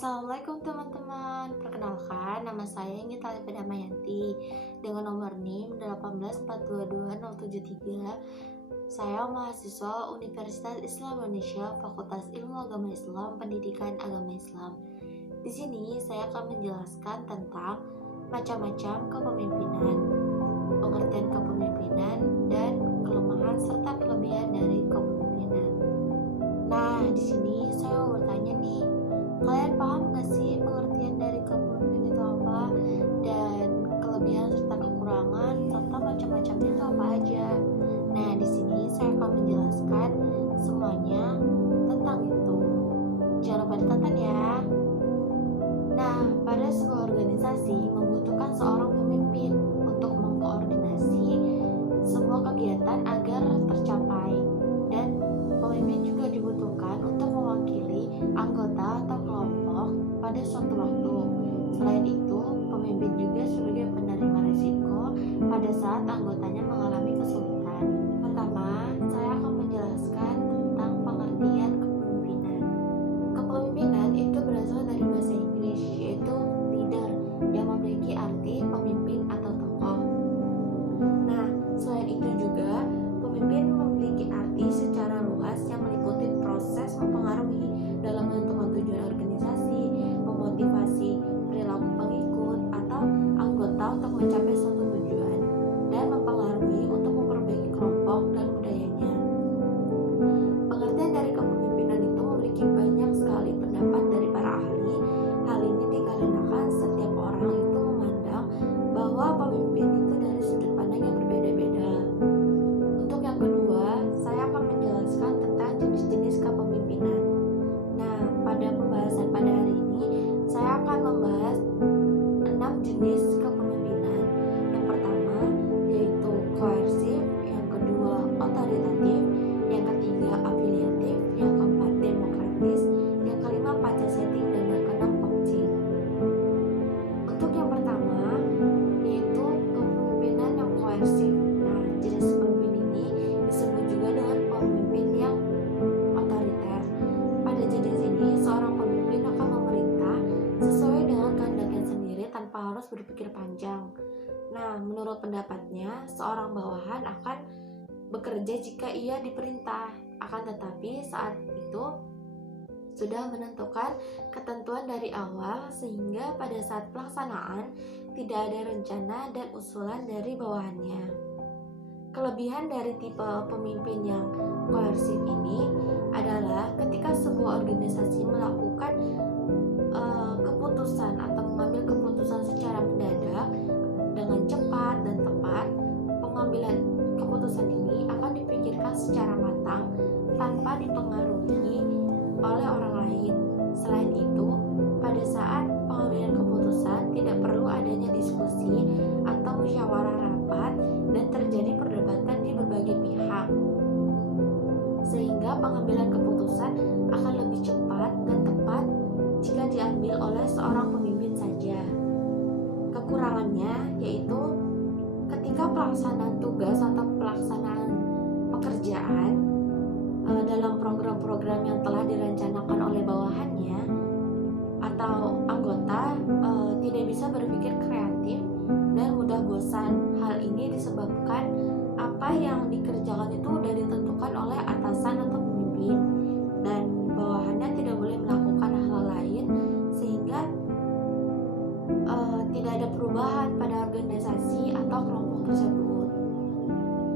Assalamualaikum teman-teman. Perkenalkan, nama saya Ingrid Talita Damayanti dengan nomor NIM 184220073. Saya mahasiswa Universitas Islam Indonesia, Fakultas Ilmu Agama Islam, Pendidikan Agama Islam. Di sini saya akan menjelaskan tentang macam-macam kepemimpinan, pengertian kepemimpinan, dan kelemahan serta kelebihan dari kepemimpinan. Nah, di sini saya mau bertanya nih, kalian paham gak sih pengertian dari kepemimpinan itu apa? Dan kelebihan serta kekurangan serta macam-macamnya itu apa aja? Nah, di sini saya akan menjelaskan semuanya tentang itu. Jangan lupa ditonton ya. Nah, pada sebuah organisasi membutuhkan seorang pemimpin untuk mengkoordinasi semua kegiatan agar tercapai, dan pemimpin juga dibutuhkan untuk mewakili anggota atau kelompok pada suatu waktu. Selain itu, pemimpin juga sebagai penerima risiko pada saat anggotanya mengalami kesulitan. Pertama, saya akan menjelaskan tentang pengertian kepemimpinan. Kepemimpinan itu berasal dari bahasa Inggris, yaitu leader, yang memiliki arti pemimpin atau tokoh. Nah, selain itu juga pemimpin memiliki arti secara luas yang meliputi proses mempengaruhi dalam menentukan tujuan organisasi, memotivasi perilaku pengikut atau anggota untuk mencapai suatu tujuan, dan mempengaruhi untuk memperbaiki kelompok dan budayanya. Pengertian dari kepemimpinan itu memiliki banyak sekali pendapat dari para ahli. Hal ini dikarenakan setiap orang itu memandang bahwa pemimpin itu dari sudut pandang yang berbeda-beda. Untuk yang kedua, saya akan menjelaskan tentang jenis-jenis kepemimpinan. Nah, pada pembahasan pada hari ini, saya akan membahas 6 jenis kepemimpinan. Yang pertama yaitu koersif, yang kedua otoritatif, yang ketiga afiliatif, yang keempat demokratis, yang kelima pacaseting, dan yang keenam coaching. Untuk yang pertama yaitu kepemimpinan yang koersif. Nah, jenis pemimpin ini disebut juga dengan pemimpin yang otoriter. Pada jenis ini, seorang pemimpin akan memerintah sesuai dengan kehendaknya sendiri tanpa harus berpikir panjang. Nah, menurut pendapatnya, seorang bawahan akan bekerja jika ia diperintah, akan tetapi saat itu sudah menentukan ketentuan dari awal sehingga pada saat pelaksanaan tidak ada rencana dan usulan dari bawahannya. Kelebihan dari tipe pemimpin yang koersif ini adalah ketika sebuah organisasi melakukan keputusan atau mengambil keputusan secara mendadak dengan cepat dan tepat, pengambilan keputusan ini akan dipikirkan secara matang tanpa dipengaruhi oleh orang lain. Selain itu, pada saat pengambilan keputusan tidak perlu adanya diskusi atau musyawarah rapat dan terjadi perdebatan di berbagai pihak, sehingga pengambilan keputusan akan lebih cepat dan tepat jika diambil oleh seorang pemimpin saja. Kekurangannya yaitu ketika pelaksanaan tugas atau pelaksanaan pekerjaan dalam program-program yang telah direncanakan oleh bawahannya atau anggota tidak bisa berpikir kreatif dan mudah bosan. Hal ini disebabkan apa yang dikerjakan itu sudah ditentukan oleh atasan atau pemimpin, dan bawahannya tidak boleh melakukan hal lain sehingga tidak ada perubahan pada organisasi atau kelompok tersebut.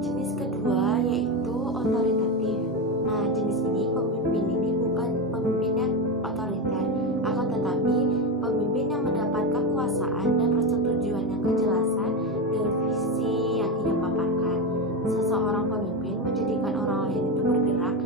Jenis kedua yaitu otoritatif. Nah, jenis ini pemimpin ini bukan pemimpin yang otoriter, akan tetapi pemimpin yang mendapat kekuasaan dan persetujuan yang kejelasan dari visi yang ia paparkan. Seseorang pemimpin menjadikan orang lain itu bergerak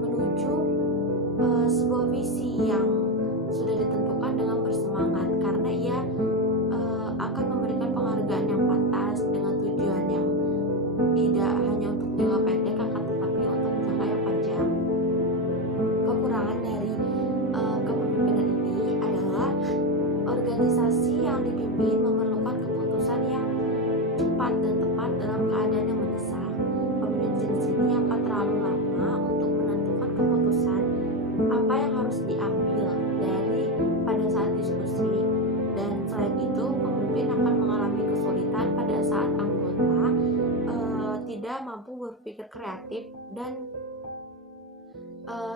menuju sebuah visi yang sudah ditentukan dengan bersemangat, karena ia akan memberikan penghargaan yang pantas dengan tujuan yang tidak hanya untuk jangka pendek, akan tetapi untuk jangka yang panjang. Kekurangan dari kepemimpinan ini adalah organisasi yang dipimpin memerlukan keputusan yang cepat dan tepat dalam keadaan yang mendesak. Pemimpin jenis ini akan terlalu lama untuk menentukan keputusan apa yang harus diambil dari pada berpikir kreatif dan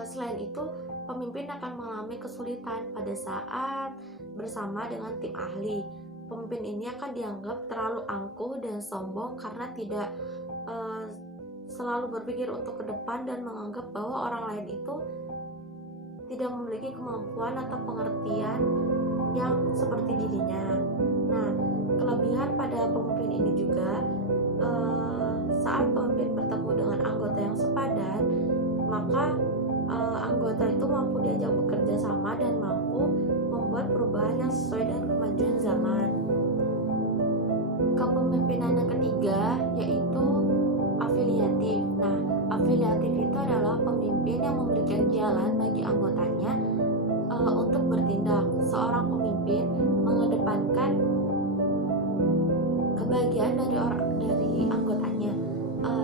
selain itu pemimpin akan mengalami kesulitan pada saat bersama dengan tim ahli. Pemimpin ini akan dianggap terlalu angkuh dan sombong karena tidak selalu berpikir untuk ke depan dan menganggap bahwa orang lain itu tidak memiliki kemampuan atau pengertian yang seperti dirinya. Nah, kelebihan pada pemimpin ini juga saat pemimpin bertemu dengan anggota yang sepadan, maka anggota itu mampu diajak bekerja sama dan mampu membuat perubahan yang sesuai dengan kemajuan zaman. Kepemimpinan yang ketiga yaitu afiliatif. Nah, afiliatif itu adalah pemimpin yang memberikan jalan bagi anggotanya untuk bertindak. Seorang pemimpin mengedepankan kebahagiaan dari anggotanya.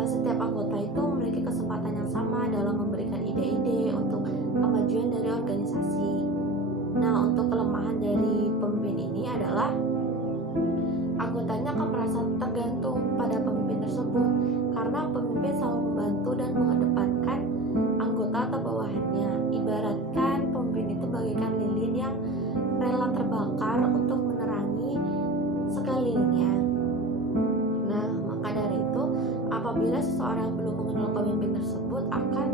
Setiap anggota itu memiliki kesempatan yang sama dalam memberikan ide-ide untuk kemajuan dari organisasi. Nah, untuk kelemahan dari pemimpin ini adalah anggotanya akan merasa tergantung pada pemimpin tersebut karena pemimpin selalu membantu dan mengedepankan anggota atau bawahannya. Ibaratkan pemimpin itu bagaikan lilin yang rela terbakar untuk menerangi sekelilingnya. Nah, maka dari itu apabila seseorang belum mengenal pemimpin tersebut akan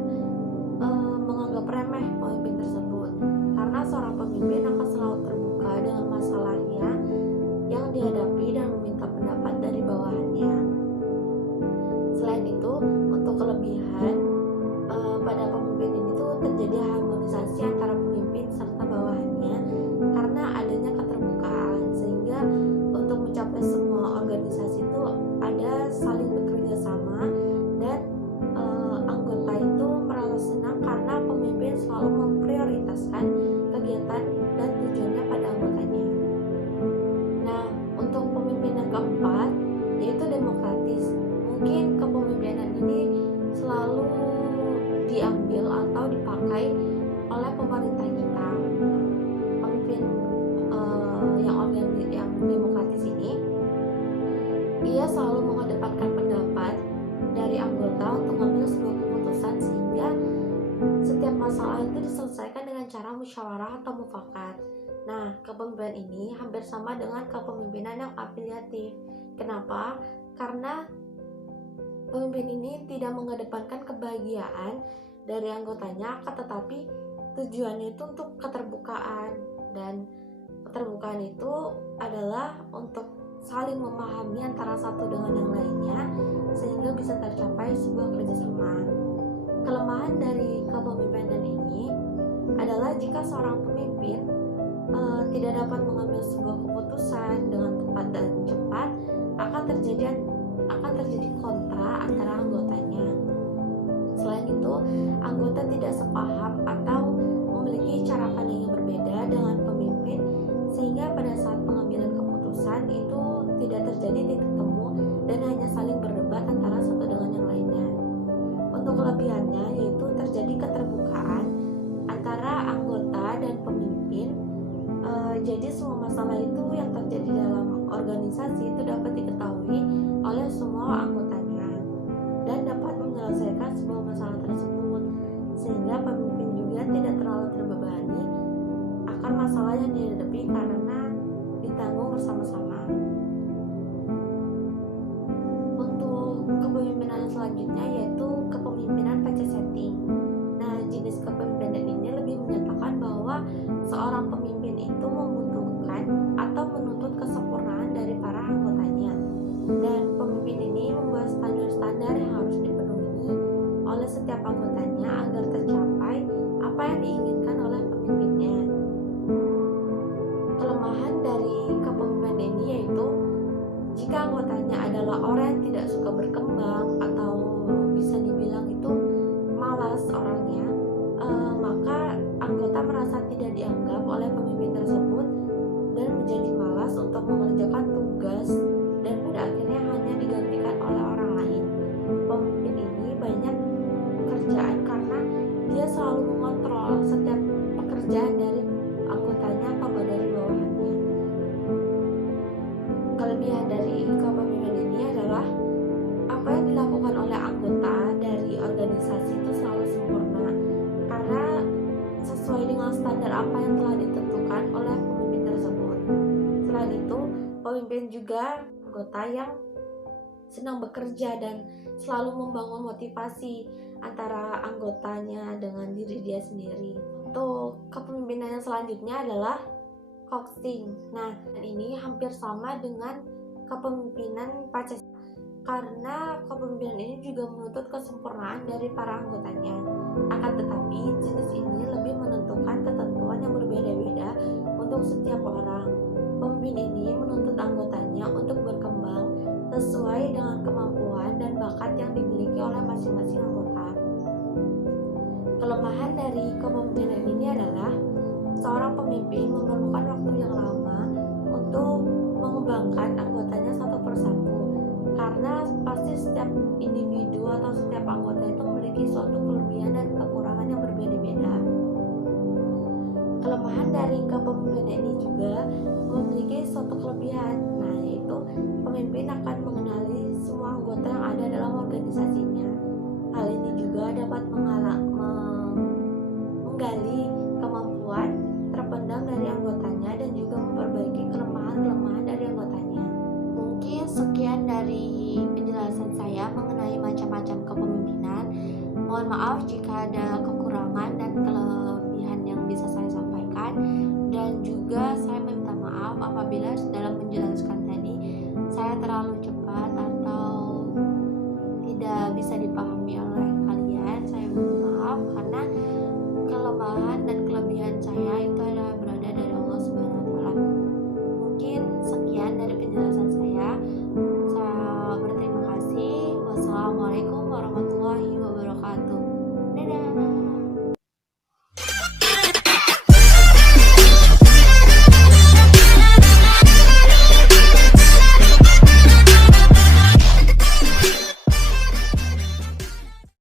menganggap remeh pemimpin tersebut, karena seorang pemimpin akan selalu terbuka dengan masalahnya yang dihadapi dan meminta pendapat dari bawahannya. Selain itu, untuk kelebihan pada pemimpin ini tuh terjadi harmonisasi antara pemimpin serta bawahannya karena adanya keterbukaan, sehingga untuk mencapai semua organisasi itu ada saling bekerja sama dan anggota itu merasa senang karena pemimpin selalu memprioritaskan kegiatan dan tujuannya pada anggotanya. Nah, untuk pemimpin yang keempat yaitu demokratis. Mungkin kepemimpinan ini selalu diambil atau dipakai oleh pemerintah kita. Pemimpin yang demokratis ini, ia selalu mengedepankan pendapat dari anggota untuk mengambil sebuah keputusan sehingga setiap masalah itu diselesaikan dengan cara musyawarah atau mufakat. Nah, kepemimpinan ini hampir sama dengan kepemimpinan yang afiliatif. Kenapa? Karena pemimpin ini tidak mengedepankan kebahagiaan dari anggotanya, tetapi tujuannya itu untuk keterbukaan, dan keterbukaan itu adalah untuk saling memahami antara satu dengan yang lainnya sehingga bisa tercapai sebuah kerjasama. Kelemahan dari kepemimpinan ini adalah jika seorang pemimpin tidak dapat mengambil sebuah keputusan dengan tepat dan cepat, akan terjadi kontra antara anggotanya. Selain itu, anggota tidak sepaham atau memiliki cara pandang yang berbeda dengan pemimpin, sehingga pada saat pengambilan keputusan itu tidak terjadi titik temu dan hanya saling berdebat antara satu dengan yang lainnya. Untuk kelebihannya yaitu terjadi keterbukaan antara anggota dan pemimpin. Jadi semua masalah itu yang terjadi dalam organisasi itu dapat diketahui oleh semua anggotanya dan dapat menyelesaikan sebuah masalah tersebut, sehingga pemimpin juga tidak terlalu terbebani akan masalah yang dihadapi karena ditanggung bersama-sama. Untuk kepemimpinan selanjutnya yaitu kepemimpinan PC setting. Nah, jenis kepemimpinan ini lebih menyatakan bahwa seorang pemimpin itu membutuhkan atau menuntut kesempurnaan dari para anggotanya, dan pemimpin ini membuat standar-standar yang harus dipenuhi oleh setiap anggotanya agar tercapai apa yang diinginkan oleh pemimpinnya. Kelemahan dari kepemimpinan ini yaitu jika anggotanya adalah orang yang tidak suka berkembang atau bisa standar apa yang telah ditentukan oleh pemimpin tersebut. Selain itu, pemimpin juga anggota yang senang bekerja dan selalu membangun motivasi antara anggotanya dengan diri dia sendiri. Untuk kepemimpinan yang selanjutnya adalah coaching. Nah, ini hampir sama dengan kepemimpinan Pancasila karena kepemimpinan ini juga menuntut kesempurnaan dari para anggotanya. Akan tetapi, jenis ini lebih menentukan ketentuan yang berbeda-beda untuk setiap orang. Pemimpin ini menuntut anggotanya untuk berkembang sesuai dengan kemampuan dan bakat yang dimiliki oleh masing-masing anggota. Kelemahan dari kepemimpinan ini adalah seorang pemimpin memerlukan waktu yang lama untuk mengembangkan anggotanya satu persatu, karena pasti setiap individu atau setiap anggota itu memiliki suatu kelebihan dan kekurangan yang berbeda-beda. Kelemahan dari kepemimpinan ini juga memiliki suatu kelebihan, nah yaitu pemimpin akan mengenali semua anggota yang ada dalam organisasinya. Hal ini juga dapat menggali kemampuan terpendam dari anggotanya dan juga memperbaiki kelemahan-kelemahan dari anggotanya. Mungkin sekian dari penjelasan saya mengenai macam-macam kepemimpinan. Mohon maaf jika ada kekurangan dan kelebihan yang bisa saya sampaikan, dan juga saya minta maaf apabila dalam menjelaskan tadi saya terlalu cepat